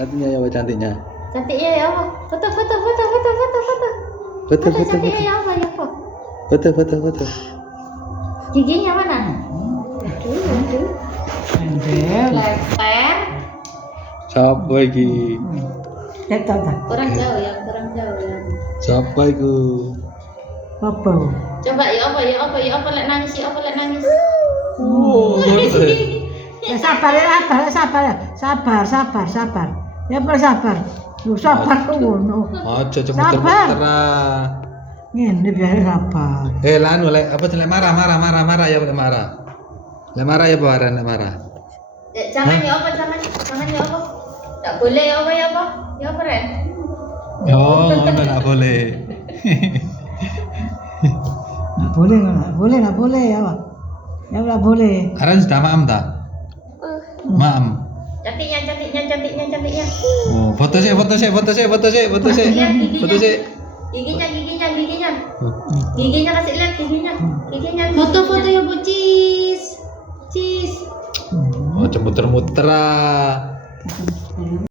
Cantiknya ya, apa cantiknya? Cantiknya ya apa? Foto. Foto. Cantiknya ya apa ya apa? Foto. Giginya mana? Aduh. Leper. Siapa iki? Kurang jauh ya. Siapa iku? Apa? Coba ya apa lek nangis. Oh, Ya sabar. Ya sabar. Lu sabar kok ngono. aja Sabar. muter-muter. Ngene biar sabar. Lanu lek apa lek marah ya lek marah. Lek marah ya bawaran lek marah. Jangan ya apa. Tak boleh ya apa. Ya apa Ren? Oh, ngono enggak boleh. Nggak boleh ya, Pak. Ya nggak boleh. Aran sudah maam tak? Maam. Cantiknya. Oh, foto sih. Giginya. Giginya kasih lihat giginya. Foto ya Bu Cis. Oh, muter-muter.